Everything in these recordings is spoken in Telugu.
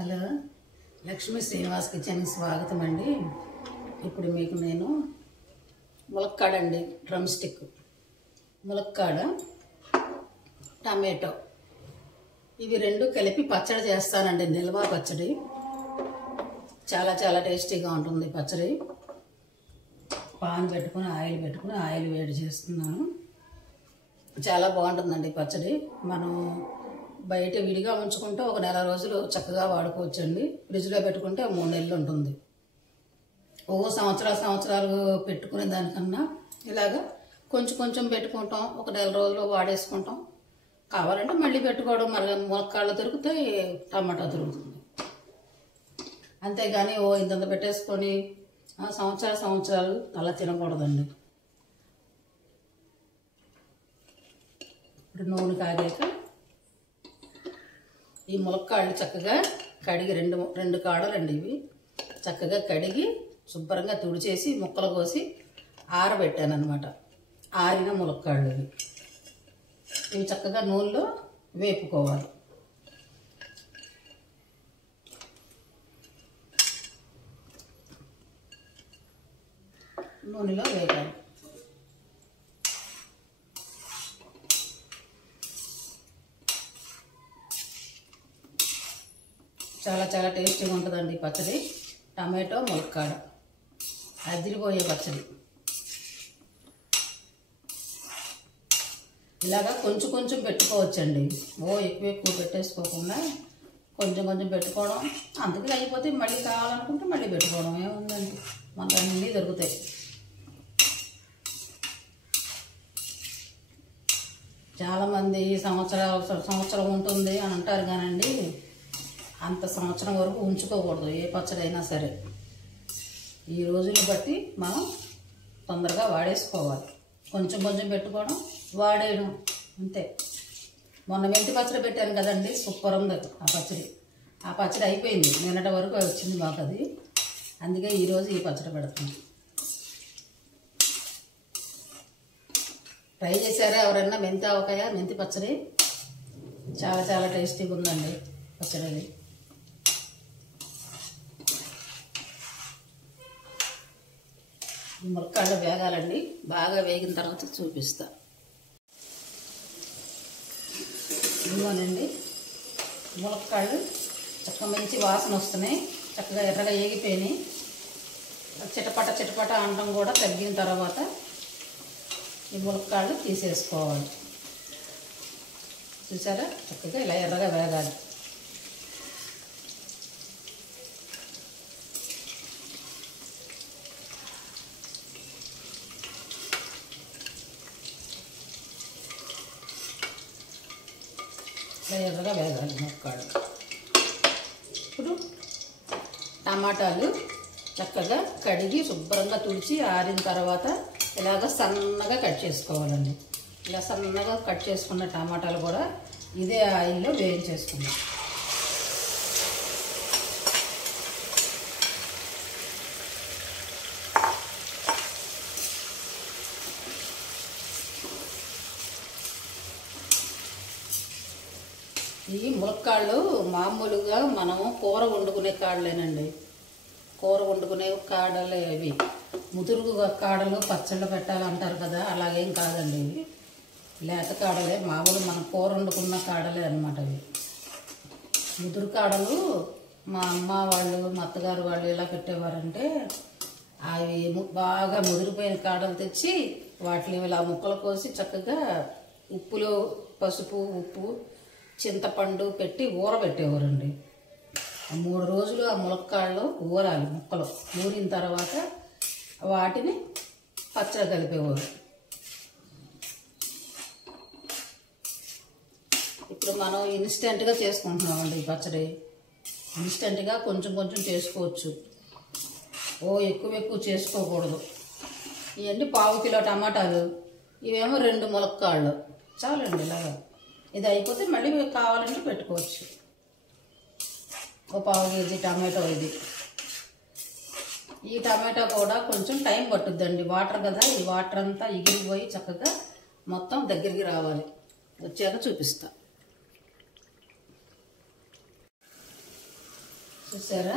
హలో, లక్ష్మీ శ్రీనివాస్ కిచెన్ స్వాగతం అండి. ఇప్పుడు మీకు నేను ములక్కాడ అండి, డ్రమ్ స్టిక్ ములక్కాడ, టమాటో ఇవి రెండు కలిపి పచ్చడి చేస్తానండి. నిల్వ పచ్చడి చాలా చాలా టేస్టీగా ఉంటుంది. పచ్చడి పాన్ పెట్టుకుని ఆయిల్ వేడి చేస్తున్నాను. చాలా బాగుంటుందండి పచ్చడి. మనం బయట విడిగా ఉంచుకుంటే ఒక నెల రోజులు చక్కగా వాడుకోవచ్చండి. ఫ్రిడ్జ్లో పెట్టుకుంటే 3 నెలలు ఉంటుంది. సంవత్సరాలు పెట్టుకునే దానికన్నా ఇలాగా కొంచెం కొంచెం పెట్టుకుంటాం, ఒక నెల రోజులు వాడేసుకుంటాం. కావాలంటే మళ్ళీ పెట్టుకోవడం. మళ్ళీ ములక్కాళ్ళు దొరుకుతాయి, టమాటా దొరుకుతుంది. అంతేగాని ఇంత పెట్టేసుకొని సంవత్సరాలు అలా తినకూడదండి. ఇప్పుడు నూనె కాగాక ఈ ములక్కాళ్ళు చక్కగా కడిగి రెండు కాడలండి ఇవి చక్కగా కడిగి శుభ్రంగా తుడిచేసి ముక్కలు కోసి ఆరబెట్టాను అనమాట. ఆరిన ములక్కాళ్ళు ఇవి చక్కగా నూనెలో వేపుకోవాలి. నూనెలో వేగాలి. చాలా చాలా టేస్టీగా ఉంటుందండి పచ్చడి. టమాటో ములక్కాడ అదిరిపోయే పచ్చడి. ఇలాగా కొంచెం కొంచెం పెట్టుకోవచ్చండి. ఎక్కువ పెట్టేసుకోకుండా కొంచెం కొంచెం పెట్టుకోవడం. అందుకే అయిపోతే మళ్ళీ కావాలనుకుంటే మళ్ళీ పెట్టుకోవడం. ఏముందండి, మనకు అన్నీ దొరుకుతాయి. చాలామంది సంవత్సరం ఉంటుంది అని అంటారు కానండి, అంత సంవత్సరం వరకు ఉంచుకోకూడదు ఏ పచ్చడి అయినా సరే. ఈ రోజుని బట్టి మనం తొందరగా వాడేసుకోవాలి. కొంచెం కొంచెం పెట్టుకోవడం, వాడేయడం అంతే. మొన్న మెంతి పచ్చడి పెట్టాను కదండి, సూపర్ ఉంది ఆ పచ్చడి అయిపోయింది. నిన్నటి వరకు వచ్చింది మాకు అది. అందుకే ఈరోజు ఈ పచ్చడి పెడుతున్నాం. ట్రై చేశారా ఎవరైనా మెంతి పచ్చడి? చాలా చాలా టేస్టీగా ఉందండి పచ్చడి. ములక్కాళ్ళు వేగాలండి. బాగా వేగిన తర్వాత చూపిస్తా. ఇదిగోనండి ములక్కాళ్ళు చక్కగా మంచి వాసన వస్తున్నాయి. చక్కగా ఎర్రగా వేగిపోయినాయి. చిటపట అనడం కూడా తగ్గిన తర్వాత ఈ ములక్కాళ్ళు తీసేసుకోవాలి. చూసారా, చక్కగా ఇలా ఎర్రగా వేగాలి. ఎర్రగా వేగాలి ములక్కాడు. ఇప్పుడు టమాటాలు చక్కగా కడిగి శుభ్రంగా తుడిచి ఆరిన తర్వాత ఇలాగ సన్నగా కట్ చేసుకోవాలండి. ఇలా సన్నగా కట్ చేసుకున్న టమాటాలు కూడా ఇదే ఆయిల్లో వేయించేసుకుందాం. ఈ ములక్కాళ్ళు మామూలుగా మనము కూర వండుకునే కాడలేనండి. కూర వండుకునే కాడలే ఇవి. ముదురు కాడలు పచ్చళ్ళు పెట్టాలంటారు కదా, అలాగేం కాదండి. ఇవి లేత కాడలే, మామూలు మనం కూర వండుకున్న కాడలే అనమాట. ఇవి ముదురు కాడలు మా అమ్మ వాళ్ళు, మా అత్తగారు వాళ్ళు ఎలా పెట్టేవారంటే, అవి బాగా ముదిరిపోయిన కాడలు తెచ్చి వాటిని ఇలా ముక్కలు కోసి చక్కగా ఉప్పులో పసుపు, ఉప్పు, చింతపండు పెట్టి ఊరబెట్టేవారండి. 3 రోజులు ఆ ములక్కాళ్ళు ఊరాలి. ముక్కలు ఊరిన తర్వాత వాటిని పచ్చడి కలిపేవారు. ఇప్పుడు మనం ఇన్స్టెంట్గా చేసుకుంటున్నామండి ఈ పచ్చడి. ఇన్స్టెంట్గా కొంచెం కొంచెం చేసుకోవచ్చు. ఎక్కువ చేసుకోకూడదు. ఇవన్నీ 1/2 కిలో టమాటాలు, ఇవేమో 2 ములక్కాళ్ళు చాలండి. ఇలాగా ఇది అయిపోతే మళ్ళీ మీకు కావాలంటే పెట్టుకోవచ్చు. 1/4 కేజీ టమాటో ఇది. ఈ టమాటో కూడా కొంచెం టైం పట్టుద్దండి. వాటర్ కదా, ఈ వాటర్ అంతా ఎగిరిపోయి చక్కగా మొత్తం దగ్గరికి రావాలి. వచ్చాక చూపిస్తా. చూసారా,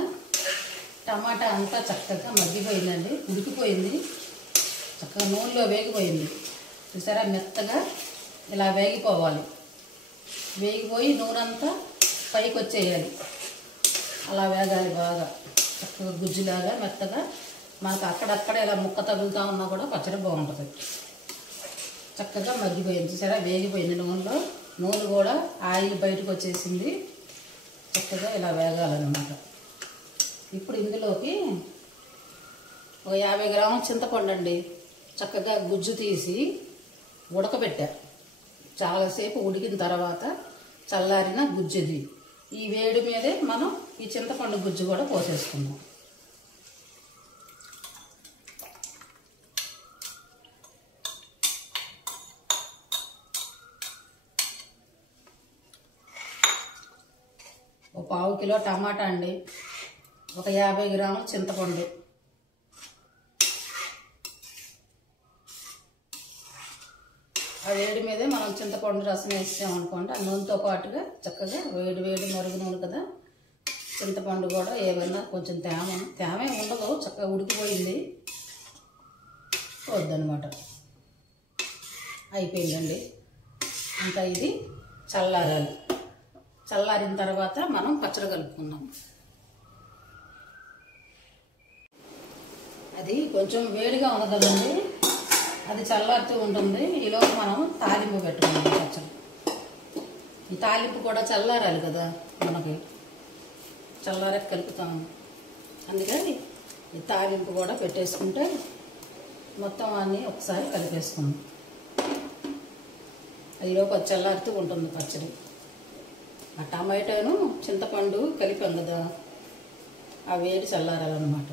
టమాటా అంతా చక్కగా మగ్గిపోయిందండి, ఉడికిపోయింది, చక్కగా నూనెలో వేగిపోయింది. చూసారా, మెత్తగా ఇలా వేగిపోవాలి. వేగిపోయి నూనె అంతా పైకి వచ్చేయాలి. అలా వేగాలి బాగా, చక్కగా గుజ్జులాగా మెత్తగా. మనకు అక్కడక్కడ ఇలా ముక్క తగులుతూ ఉన్నా కూడా పచ్చడి బాగుంటుంది. చక్కగా మగ్గిపోయింది. చూసారా, వేగిపోయింది నూనెలో. నూనె కూడా ఆయిల్ బయటకు వచ్చేసింది. చక్కగా ఇలా వేగాలన్నమాట. ఇప్పుడు ఇందులోకి ఒక 50 గ్రాముల చింతపండు అండి, చక్కగా గుజ్జు తీసి ఉడకబెట్టా. చాలాసేపు ఉడికిన తర్వాత చల్లారిన గుజ్జుది. ఈ వేడి మీదే మనం ఈ చింతపండు గుజ్జు కూడా పోసేసుకుందాం. ఒక 1/2 కిలో టమాటా అండి, ఒక 50 గ్రాముల చింతపండు, ఆ వేడి మీదే మనం చింతపండు రసం వేసామనుకోండి, ఆ నూనెతో పాటుగా చక్కగా వేడి వేడి మరుగు నూనె కదా, చింతపండు కూడా ఏమన్నా కొంచెం తేమే ఉండదు, చక్కగా ఉడికిపోయింది. వద్దనమాట, అయిపోయిందండి. ఇంకా ఇది చల్లారాలి. చల్లారిన తర్వాత మనం పచ్చడి కలుపుకుందాం. అది కొంచెం వేడిగా ఉంది కదండి, అది చల్లారుతూ ఉంటుంది. ఈలోపు మనం తాలింపు పెట్టుకుందాం పచ్చడి. ఈ తాలింపు కూడా చల్లారాలి కదా, మనకి చల్లారాక కలుపుతాము. అందుకని ఈ తాలింపు కూడా పెట్టేసుకుంటే మొత్తం అన్నీ ఒకసారి కలిపేసుకుందాం. ఈలోపు అది చల్లారుతూ ఉంటుంది పచ్చడి. ఆ టమాటాను చింతపండు కలిపాం కదా, ఆ వేడి చల్లారాలన్నమాట.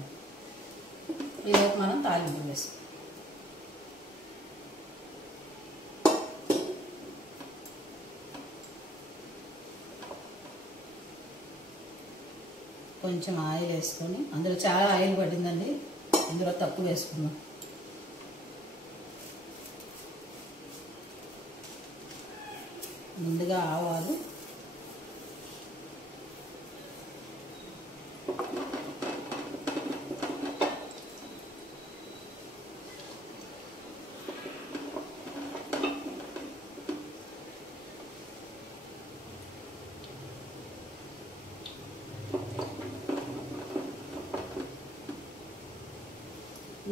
ఈలోపు మనం తాలింపు వేస్తాం. కొంచెం ఆయిల్ వేసుకొని, అందులో చాలా ఆయిల్ పడిందండి, ఇందులో తక్కువ వేసుకుందాం. ముందుగా ఆవాలు,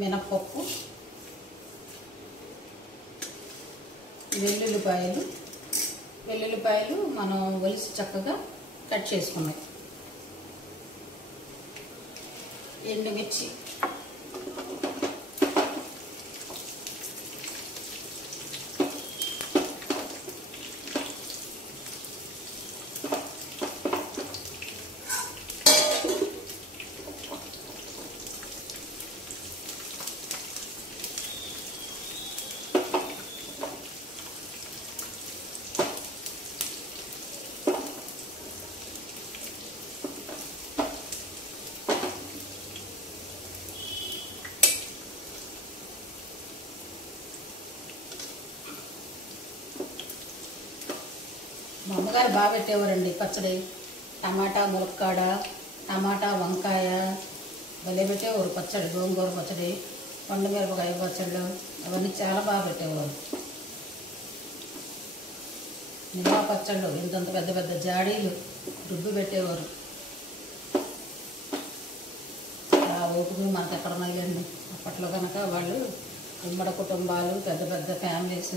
మినప్పప్పు, వెల్లుల్లిపాయలు మనం ఒలిసి చక్కగా కట్ చేసుకున్నాం. ఎండుమిర్చి, మా అమ్మగారు బాగా పెట్టేవారండి పచ్చడి. టమాటా ములక్కాడ, టమాటా వంకాయ భలే పెట్టేవారు పచ్చడి. గోంగూర పచ్చడి, పండుమిరపకాయ పచ్చళ్ళు అవన్నీ చాలా బాగా పెట్టేవారు. నిల్వ పచ్చళ్ళు ఇంతంత పెద్ద పెద్ద జాడీలు రుబ్బి పెట్టేవారు. ఆ ఓపిక మనకు ఎక్కడ ఉన్నాయండి. అప్పట్లో కనుక వాళ్ళు ఉమ్మడి కుటుంబాలు, పెద్ద పెద్ద ఫ్యామిలీస్,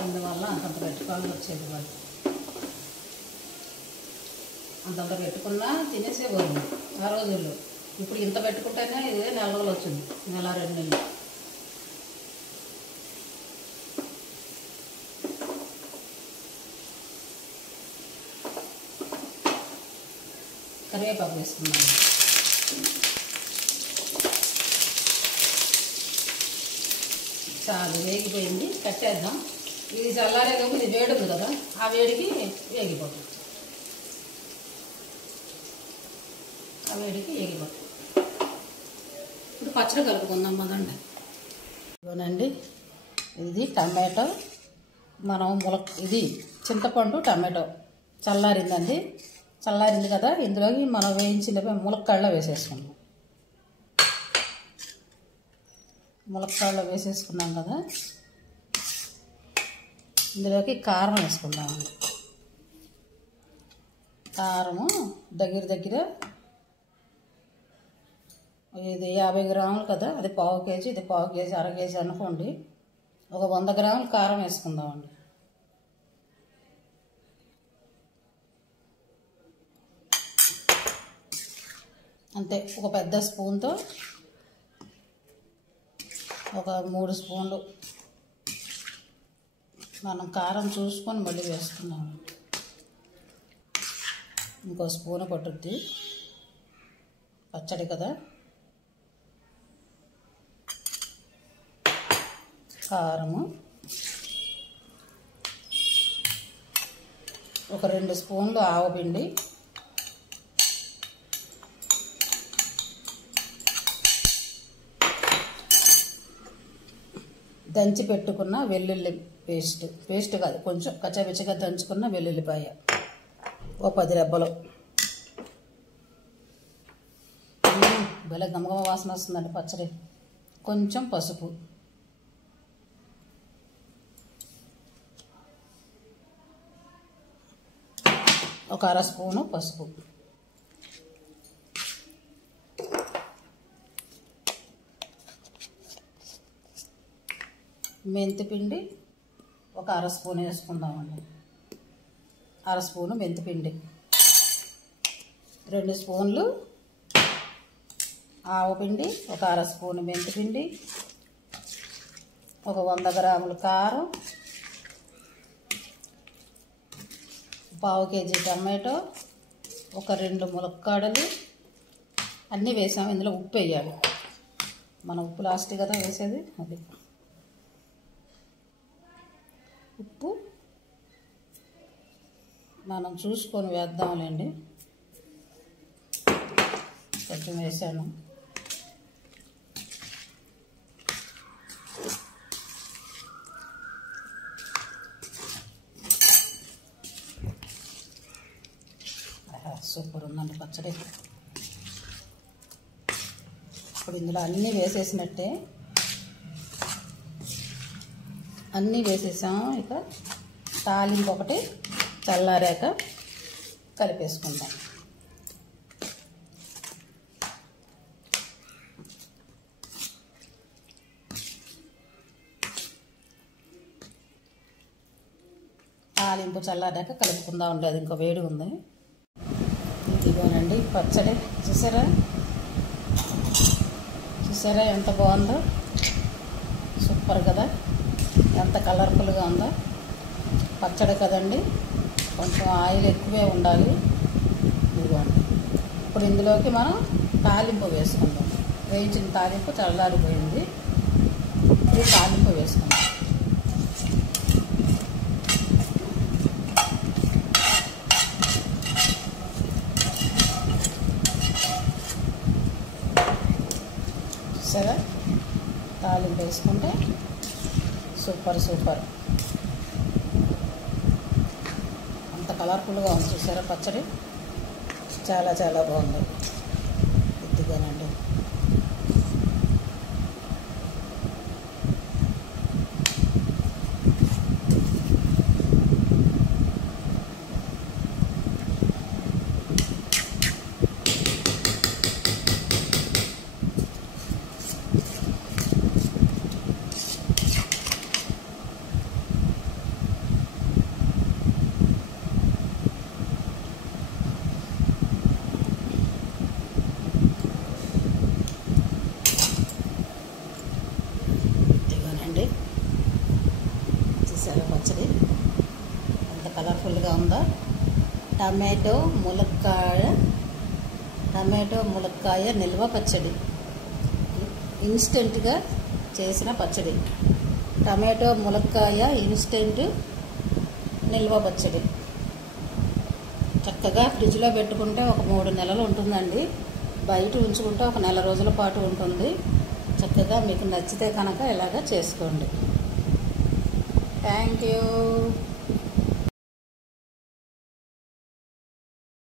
అందువల్ల అంతంత పెట్టుకోవాల్సి వచ్చేది. వాళ్ళు అంతంత పెట్టుకున్నా తినేసేవాళ్ళు ఆ రోజుల్లో. ఇప్పుడు ఇంత పెట్టుకుంటేనే ఇదే నెల రోజులు వచ్చింది, నెల 2 నెలలు. కరివేపాకు వేసుకున్నాను. చాలా వేగిపోయింది, కట్టేద్దాం. ఇది చల్లారేలోపు ఇది వేడి ఉంది కదా, ఆ వేడికి వేగిపోతుంది. ఇప్పుడు పచ్చడి కలుపుకుందాం మదండి. ఇవ్వనండి, ఇది టమాటో, మనం ఇది చింతపండు టమాటో చల్లారిందండి. చల్లారింది కదా, ఇందులోకి మనం వేయించిన ములక్కాడలో వేసేసుకుందాం. ములక్కాడలో వేసేసుకున్నాం కదా, ఇందులోకి కారం వేసుకుందాం. కారము దగ్గర ఇది 50 గ్రాములు కదా, అది పావు కేజీ, ఇది పావు కేజీ, అర కేజీ అనుకోండి. ఒక 100 గ్రాములు కారం వేసుకుందామండి. అంతే. ఒక పెద్ద స్పూన్తో ఒక 3 స్పూన్లు మనం కారం చూసుకొని మళ్ళీ వేసుకున్నాము. ఇంకో స్పూను పట్టుద్ది, పచ్చడి కదా. కారము ఒక 2 స్పూన్లు ఆవపిండి, దంచి పెట్టుకున్న వెల్లుల్లి పేస్ట్ కాదు, కొంచెం కచ్చాపిచ్చగా దంచుకున్న వెల్లుల్లిపాయ ఓ 10 రెబ్బలు. భలే గమగమ వాసన వస్తుందండి పచ్చడి. కొంచెం పసుపు, ఒక అర స్పూను పసుపు, మెంతిపిండి ఒక అర స్పూన్ వేసుకుందామండి. అర స్పూను మెంతిపిండి, 2 స్పూన్లు ఆవపిండి, ఒక అర స్పూను మెంతిపిండి, ఒక 100 గ్రాములు కారం, పావు కేజీ టమాటో, ఒక 2 ములక్కాడలు అన్నీ వేసాము. ఇందులో ఉప్పు వేయాలి, మన ఉప్పు లాస్ట్ కదా వేసేది. అది ఉప్పు మనం చూసుకొని వేద్దాంలేండి. కొంచెం వేసాను. సూపర్ ఉందండి పచ్చడి. ఇప్పుడు ఇందులో అన్నీ వేసేసినట్టే, అన్నీ వేసేసాము. ఇక తాలింపు ఒకటి చల్లారాక కలిపేసుకుందాం. తాలింపు చల్లారాక కలుపుకుందాం. ఉంటే అది ఇంకో వేడి ఉంది. ఇదిగోనండి పచ్చడి. చూసారా ఎంత బాగుందో, సూపర్ కదా, ఎంత కలర్ఫుల్గా ఉందో. పచ్చడి కదండి, కొంచెం ఆయిల్ ఎక్కువే ఉండాలి. ఇదిగోండి. ఇప్పుడు ఇందులోకి మనం తాలింపు వేసుకుందాం. వేయించిన తాలింపు చల్లారిపోయింది. ఇది తాలింపు వేసుకుందాం. సరే, తాలింపు వేసుకుంటే సూపర్. అంత కలర్ఫుల్గా ఉంది చూసారా పచ్చడి. చాలా బాగుంది. ఇదిగానండి. పచ్చడి ఎంత కలర్ఫుల్గా ఉందో. టమాటో ములక్కాయ నిల్వ పచ్చడి, ఇన్స్టెంట్గా చేసిన పచ్చడి. టమాటో ములక్కాయ ఇన్స్టెంట్ నిల్వ పచ్చడి. చక్కగా ఫ్రిడ్జ్లో పెట్టుకుంటే ఒక 3 నెలలు ఉంటుందండి. బయట ఉంచుకుంటే ఒక నెల రోజుల పాటు ఉంటుంది. చక్కగా మీకు నచ్చితే కనుక ఇలాగా చేసుకోండి. Thank you.